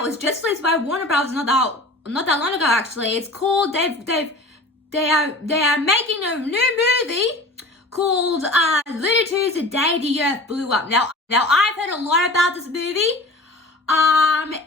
that was just released by Warner Bros. Not that long ago, actually. It's called they are making a new movie called Looney Tunes: The Day the Earth Blew Up. Now I've heard a lot about this movie.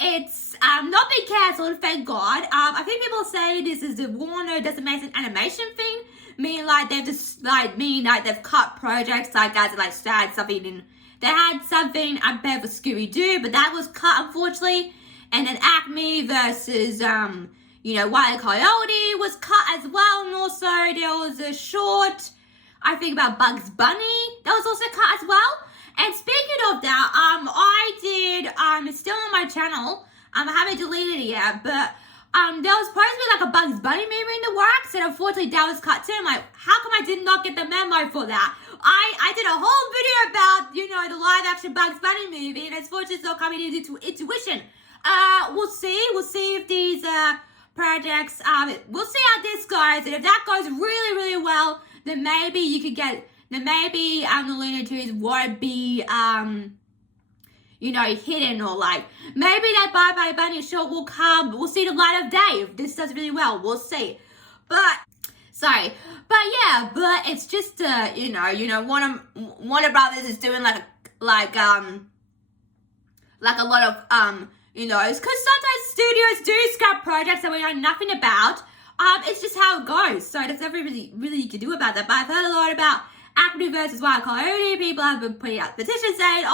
It's not been cancelled, thank God. I think people say this is the Warner doesn't make an animation thing, meaning like they've cut projects like that, like started something in. They had something I bet for Scooby-Doo, but that was cut, unfortunately. And then Acme versus, Wile E. Coyote was cut as well. And also there was a short, I think about Bugs Bunny, that was also cut as well. And speaking of that, it's still on my channel. I haven't deleted it yet, but there was supposed to be like a Bugs Bunny movie in the works, and unfortunately that was cut too. I'm like, how come I did not get the memo for that? I did a whole video about, the live action Bugs Bunny movie, and unfortunately it's not coming into intuition. We'll see if these projects, we'll see how this goes, and if that goes really, really well, then maybe you could get, the Looney Tunes won't be, hidden, or like, maybe that Bye Bye Bunny show will come, we'll see the light of day if this does really well, we'll see. But it's just, Warner Brothers is doing like a lot of, because sometimes studios do scrap projects that we know nothing about. It's just how it goes. So there's nothing really you can do about that. But I've heard a lot about Acme versus Wile E. Coyote. People have been putting out petitions saying,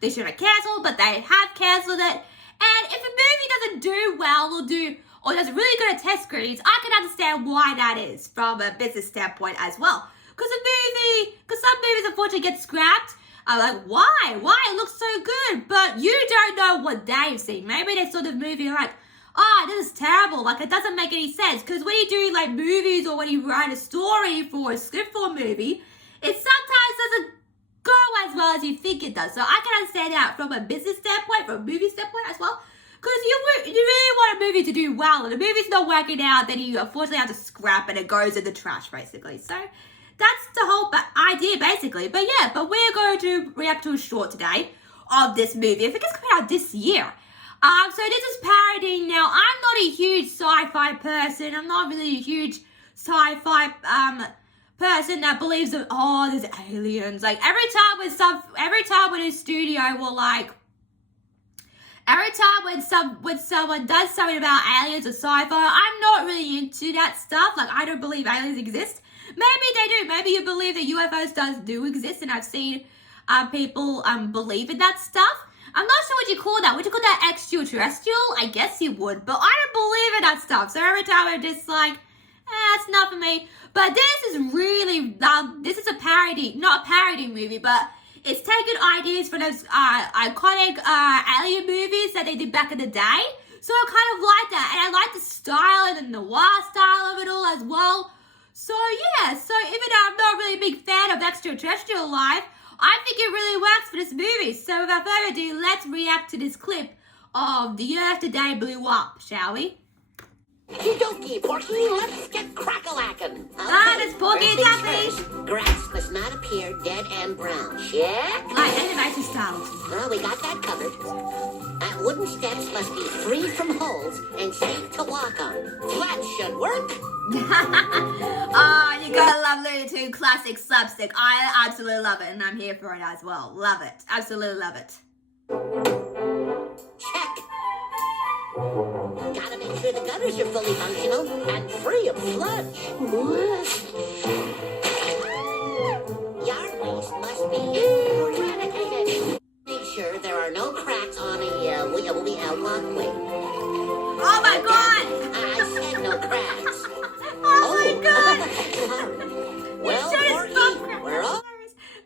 they should have cancelled, but they have cancelled it. And if a movie doesn't do well or does really good at test screens, I can understand why that is from a business standpoint as well. Because some movies unfortunately get scrapped. I'm like, why? It looks so good, but you don't know what they've seen. Maybe they saw the movie and like, this is terrible. Like, it doesn't make any sense. Because when you do like movies or when you write a story for a script for a movie, it sometimes doesn't go as well as you think it does. So I can understand that from a business standpoint, from a movie standpoint as well. Because you really want a movie to do well, and the movie's not working out, then you unfortunately have to scrap and it goes in the trash, basically. So that's the whole idea, basically. But we're going to react to a short today of this movie. I think it's coming out this year. So this is parodying. Now, I'm not a huge sci-fi person. I'm not really a huge sci-fi person that believes that there's aliens. Like every time when a studio will like. Every time when someone does something about aliens or sci-fi, I'm not really into that stuff. Like, I don't believe aliens exist. Maybe they do. Maybe you believe that UFOs do exist, and I've seen people believe in that stuff. I'm not sure what you call that. Would you call that extraterrestrial? I guess you would, but I don't believe in that stuff. So every time I'm just like, it's not for me. But this is really, this is a parody, not a parody movie, but it's taken ideas from those iconic alien movies that they did back in the day. So I kind of like that. And I like the style and the noir style of it all as well. So yeah, so even though I'm not really a big fan of extraterrestrial life, I think it really works for this movie. So without further ado, let's react to this clip of The Earth Today Blew Up, shall we? Okie Porky, let's get crack-a-lackin'. That's Porky and Taffy. Grass must not appear dead and brown. Check. Like animation style. Well, we got that covered. Wooden steps must be free from holes and safe to walk on. That should work. You gotta love Looney Tunes classic slapstick. I absolutely love it, and I'm here for it as well. Love it. Absolutely love it. Check. Gotta make sure the gutters are fully functional and free of sludge. Yard waste must be eradicated. Make sure there are no cracks on a walkway. Oh my God! I said no cracks. Oh my God! Well, Porky, we're all...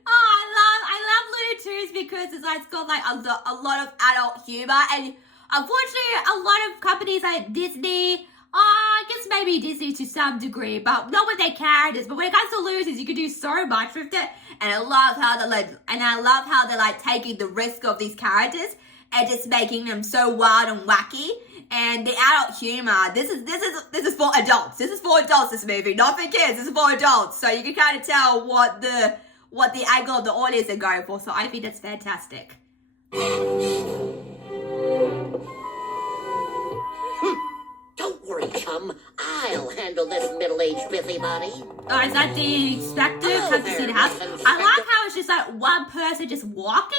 I love Looney Tunes because it's got like a lot of adult humor, and unfortunately a lot of companies like Disney, I guess maybe Disney to some degree, but not with their characters. But when it comes to Looney, you can do so much with it, and I love how they're like taking the risk of these characters and just making them so wild and wacky. And the adult humor, this is for adults. This is for adults, this movie, not for kids. This is for adults. So you can kind of tell what the angle of the audience are going for. So I think that's fantastic. busybody. Oh, is that the inspector? Hello Come to see there, the house. Mr. I Inspector. like how it's just like one person just walking.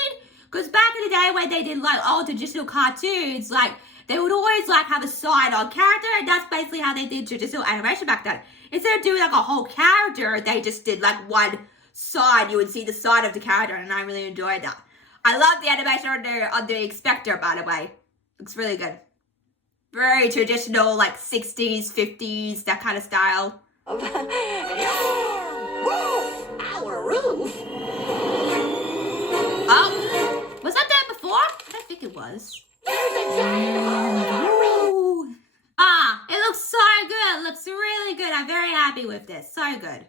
Because back in the day when they did like old traditional cartoons, like they would always like have a side on character, and that's basically how they did traditional animation back then. Instead of doing like a whole character, they just did like one side. You would see the side of the character, and I really enjoyed that. I love the animation on the inspector, by the way. Looks really good. Very traditional, like 60s, 50s, that kind of style. Roof! Our roof? Oh, was that there before? I don't think it was. There's a giant hole in our roof! Ooh. Ah, it looks so good. It looks really good. I'm very happy with this. So good.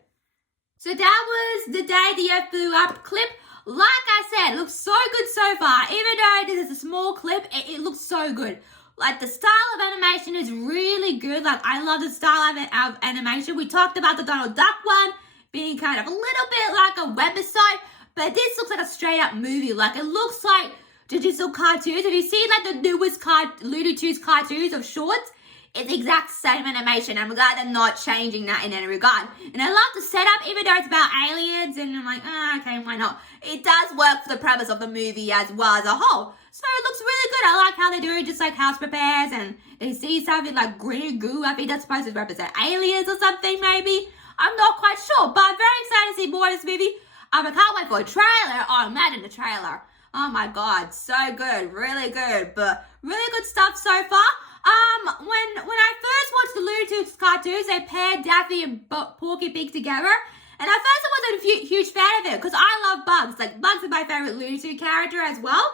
So that was the day the earth blew up clip. Like I said, it looks so good so far. Even though this is a small clip, it looks so good. Like, the style of animation is really good. Like, I love the style of animation. We talked about the Donald Duck one being kind of a little bit like a webisode, but this looks like a straight-up movie. Like, it looks like digital cartoons. Have you seen, like, the newest Looney Tunes cartoons of shorts? It's the exact same animation. I'm glad they're not changing that in any regard. And I love the setup, even though it's about aliens, and I'm like, okay, why not? It does work for the premise of the movie as well as a whole. So it looks really good. I like how they do it, just like house repairs, and they see something like green goo. I think that's supposed to represent aliens or something, maybe. I'm not quite sure, but I'm very excited to see more of this movie. I can't wait for a trailer. Oh, imagine the trailer. Oh my God, so good, really good, but really good stuff so far. When I first watched the Looney Tunes cartoons, they paired Daffy and Porky Pig together, and at first I wasn't a huge fan of it because I love Bugs. Like, Bugs is my favorite Looney Tunes character as well.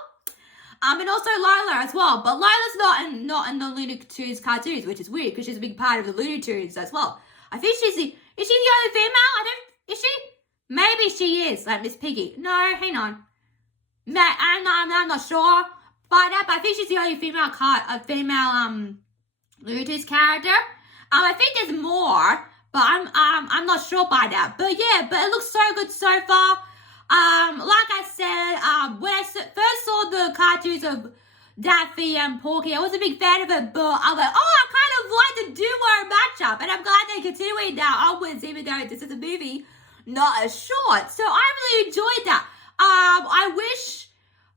And also Lola as well, but Lola's not in the Looney Tunes cartoons, which is weird because she's a big part of the Looney Tunes as well. I think is she the only female? Is she? Maybe she is, like Miss Piggy. No, hang on. I'm not sure. But I think she's the only female Looney Tunes character. I think there's more, but I'm not sure by that. But yeah, but it looks so good so far. Like I said, when I first saw the cartoons of Daffy and Porky, I wasn't a big fan of it, but I was like, oh, I kind of like the duo matchup, and I'm glad they're continuing that onwards, even though this is a movie, not as short. So I really enjoyed that. I wish,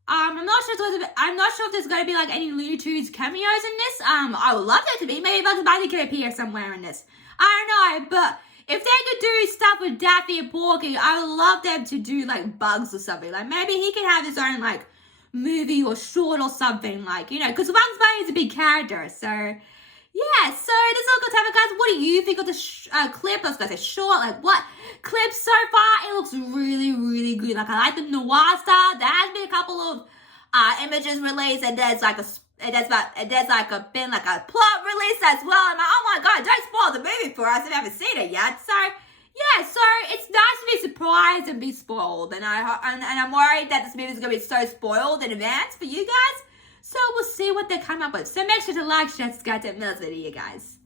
I'm not sure if there's going to be like any Looney Tunes cameos in this. I would love there to be. Maybe Bugs Bunny could appear somewhere in this. I don't know, but if they could do stuff with Daffy and Porky, I would love them to do like Bugs or something. Like maybe he could have his own like movie or short or something, like, you know, because Bugs Bunny is a big character. So yeah, so this is all good time, guys. What do you think of the clip? I was going to say short, like what clip so far? It looks really, really good. Like, I like the noir style. There has been a couple of images released, and there's like a been like a plot release as well. I'm like, oh my God, don't spoil the movie for us if you haven't seen it yet. So yeah, so it's nice to be surprised and be spoiled, and I'm worried that this movie is gonna be so spoiled in advance for you guys. So we'll see what they come up with. So make sure to like, share, subscribe to another video, guys.